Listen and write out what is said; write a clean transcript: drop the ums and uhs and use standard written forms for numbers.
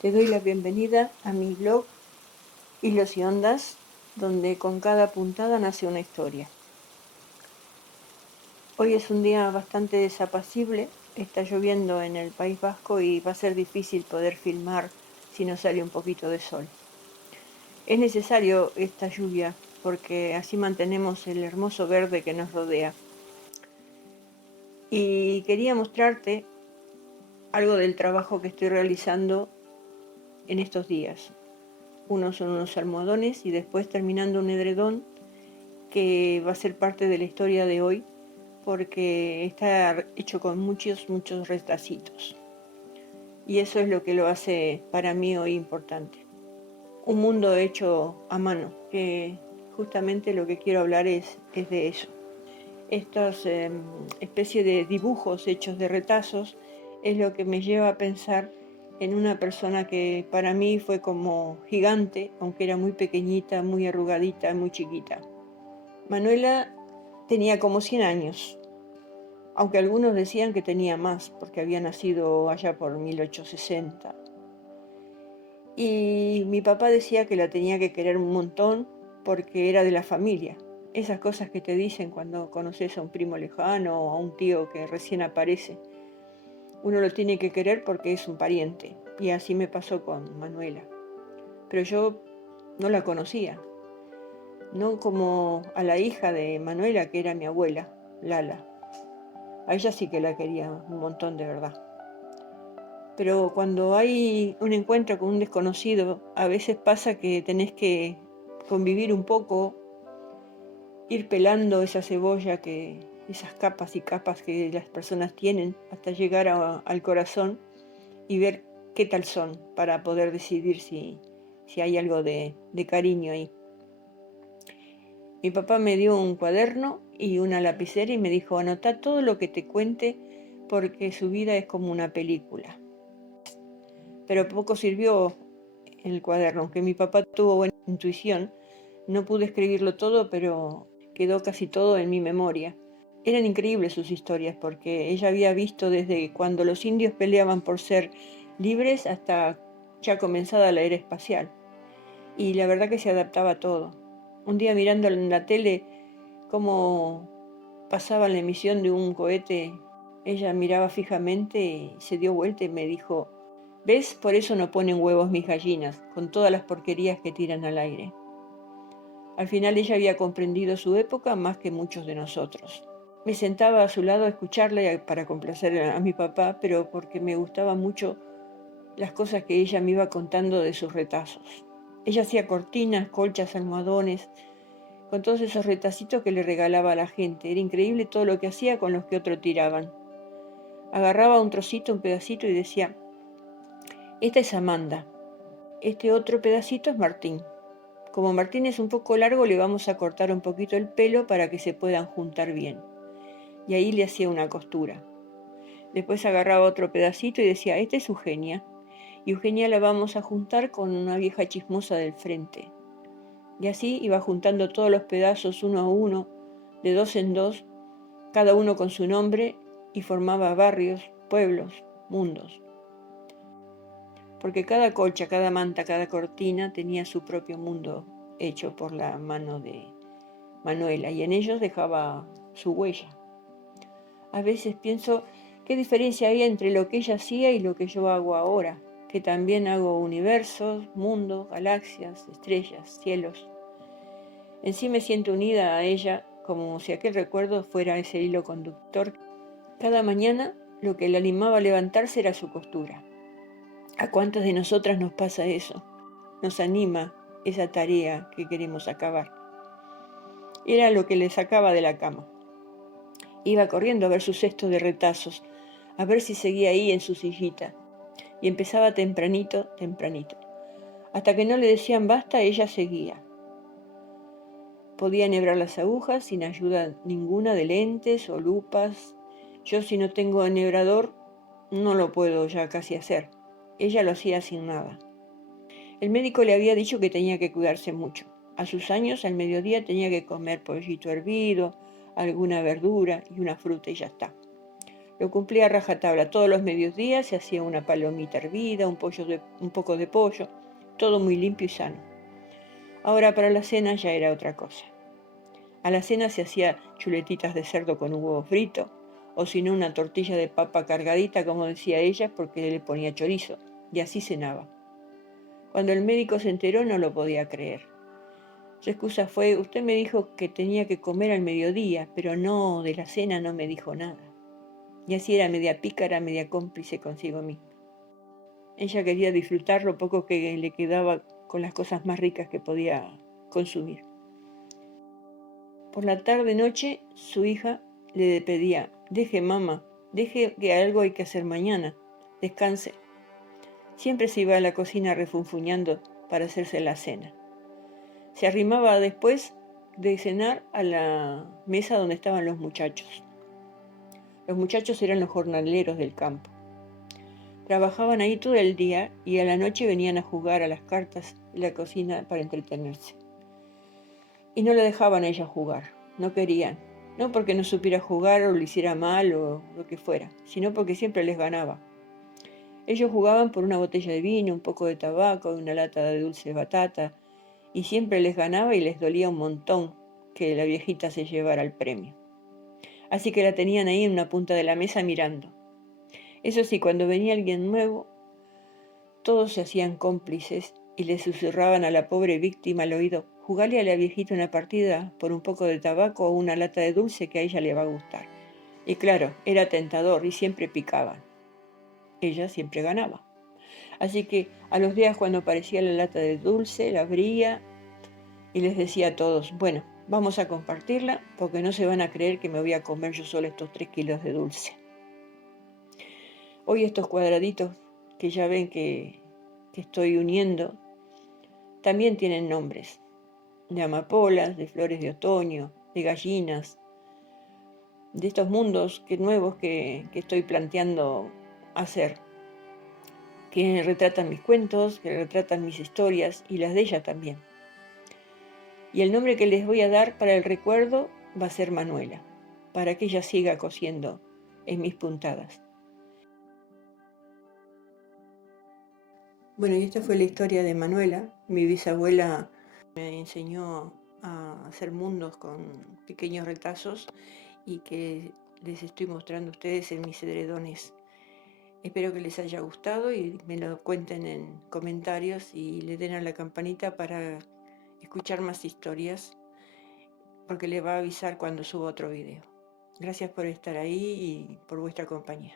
Te doy la bienvenida a mi blog Hilos y Ondas, donde con cada puntada nace una historia. Hoy es un día bastante desapacible, está lloviendo en el País Vasco y va a ser difícil poder filmar si no sale un poquito de sol. Es necesario esta lluvia porque así mantenemos el hermoso verde que nos rodea. Y quería mostrarte algo del trabajo que estoy realizando en estos días. Unos son unos almohadones y después terminando un edredón que va a ser parte de la historia de hoy porque está hecho con muchos retacitos. Y eso es lo que lo hace para mí hoy importante. Un mundo hecho a mano, que justamente lo que quiero hablar es de eso. Estas especies de dibujos hechos de retazos es lo que me lleva a pensar en una persona que para mí fue como gigante, aunque era muy pequeñita, muy arrugadita, muy chiquita. Manuela tenía como 100 años, aunque algunos decían que tenía más, porque había nacido allá por 1860. Y mi papá decía que la tenía que querer un montón porque era de la familia. Esas cosas que te dicen cuando conoces a un primo lejano o a un tío que recién aparece. Uno lo tiene que querer porque es un pariente. Y así me pasó con Manuela. Pero yo no la conocía. No como a la hija de Manuela, que era mi abuela, Lala. A ella sí que la quería un montón de verdad. Pero cuando hay un encuentro con un desconocido, a veces pasa que tenés que convivir un poco, ir pelando esa cebolla, esas capas y capas que las personas tienen hasta llegar al corazón y ver qué tal son para poder decidir si hay algo de cariño ahí. Mi papá me dio un cuaderno y una lapicera y me dijo: anotá todo lo que te cuente porque su vida es como una película. Pero poco sirvió el cuaderno, aunque mi papá tuvo buena intuición. No pude escribirlo todo, pero quedó casi todo en mi memoria. Eran increíbles sus historias porque ella había visto desde cuando los indios peleaban por ser libres hasta ya comenzada la era espacial. Y la verdad que se adaptaba a todo. Un día mirando en la tele cómo pasaba la emisión de un cohete, ella miraba fijamente y se dio vuelta y me dijo: ¿ves? Por eso no ponen huevos mis gallinas, con todas las porquerías que tiran al aire. Al final ella había comprendido su época más que muchos de nosotros. Me sentaba a su lado a escucharla para complacer a mi papá, pero porque me gustaban mucho las cosas que ella me iba contando de sus retazos. Ella hacía cortinas, colchas, almohadones, con todos esos retacitos que le regalaba a la gente. Era increíble todo lo que hacía con los que otros tiraban. Agarraba un trocito, un pedacito y decía: esta es Amanda, este otro pedacito es Martín. Como Martín es un poco largo, le vamos a cortar un poquito el pelo para que se puedan juntar bien. Y ahí le hacía una costura. Después agarraba otro pedacito y decía: esta es Eugenia. Y Eugenia la vamos a juntar con una vieja chismosa del frente. Y así iba juntando todos los pedazos uno a uno, de dos en dos, cada uno con su nombre, y formaba barrios, pueblos, mundos. Porque cada colcha, cada manta, cada cortina tenía su propio mundo hecho por la mano de Manuela, y en ellos dejaba su huella. A veces pienso qué diferencia hay entre lo que ella hacía y lo que yo hago ahora, que también hago universos, mundos, galaxias, estrellas, cielos. En sí me siento unida a ella, como si aquel recuerdo fuera ese hilo conductor. Cada mañana lo que le animaba a levantarse era su costura. ¿A cuántas de nosotras nos pasa eso? Nos anima esa tarea que queremos acabar. Era lo que le sacaba de la cama. Iba corriendo a ver su cesto de retazos, a ver si seguía ahí en su sillita. Y empezaba tempranito, tempranito. Hasta que no le decían basta, ella seguía. Podía enhebrar las agujas sin ayuda ninguna de lentes o lupas. Yo, si no tengo enhebrador, no lo puedo ya casi hacer. Ella lo hacía sin nada. El médico le había dicho que tenía que cuidarse mucho. A sus años, al mediodía, tenía que comer pollito hervido, alguna verdura y una fruta y ya está. Lo cumplía a rajatabla. Todos los mediodías se hacía una palomita hervida, un poco de pollo, todo muy limpio y sano. Ahora para la cena ya era otra cosa. A la cena se hacía chuletitas de cerdo con un huevo frito, o si no una tortilla de papa cargadita, como decía ella, porque le ponía chorizo, y así cenaba. Cuando el médico se enteró no lo podía creer. Su excusa fue: usted me dijo que tenía que comer al mediodía, pero no, de la cena no me dijo nada. Y así era media pícara, media cómplice consigo misma. Ella quería disfrutar lo poco que le quedaba con las cosas más ricas que podía consumir. Por la tarde-noche su hija le pedía: deje, mamá, deje, que algo hay que hacer mañana, descanse. Siempre se iba a la cocina refunfuñando para hacerse la cena. Se arrimaba después de cenar a la mesa donde estaban los muchachos. Los muchachos eran los jornaleros del campo. Trabajaban ahí todo el día y a la noche venían a jugar a las cartas en la cocina para entretenerse. Y no le dejaban a ella jugar, no querían. No porque no supiera jugar o lo hiciera mal o lo que fuera, sino porque siempre les ganaba. Ellos jugaban por una botella de vino, un poco de tabaco, una lata de dulce de batata, y siempre les ganaba y les dolía un montón que la viejita se llevara el premio. Así que la tenían ahí en una punta de la mesa mirando. Eso sí, cuando venía alguien nuevo, todos se hacían cómplices y le susurraban a la pobre víctima al oído: jugale a la viejita una partida por un poco de tabaco o una lata de dulce que a ella le va a gustar. Y claro, era tentador y siempre picaban. Ella siempre ganaba. Así que a los días, cuando aparecía la lata de dulce, la abría y les decía a todos: bueno, vamos a compartirla porque no se van a creer que me voy a comer yo sola estos 3 kilos de dulce. Hoy estos cuadraditos que ya ven que estoy uniendo también tienen nombres: de amapolas, de flores de otoño, de gallinas, de estos mundos nuevos que estoy planteando hacer, que retratan mis cuentos, que retratan mis historias y las de ella también. Y el nombre que les voy a dar para el recuerdo va a ser Manuela, para que ella siga cosiendo en mis puntadas. Bueno, y esta fue la historia de Manuela. Mi bisabuela me enseñó a hacer mundos con pequeños retazos y que les estoy mostrando a ustedes en mis edredones. Espero que les haya gustado y me lo cuenten en comentarios y le den a la campanita para escuchar más historias, porque les va a avisar cuando suba otro video. Gracias por estar ahí y por vuestra compañía.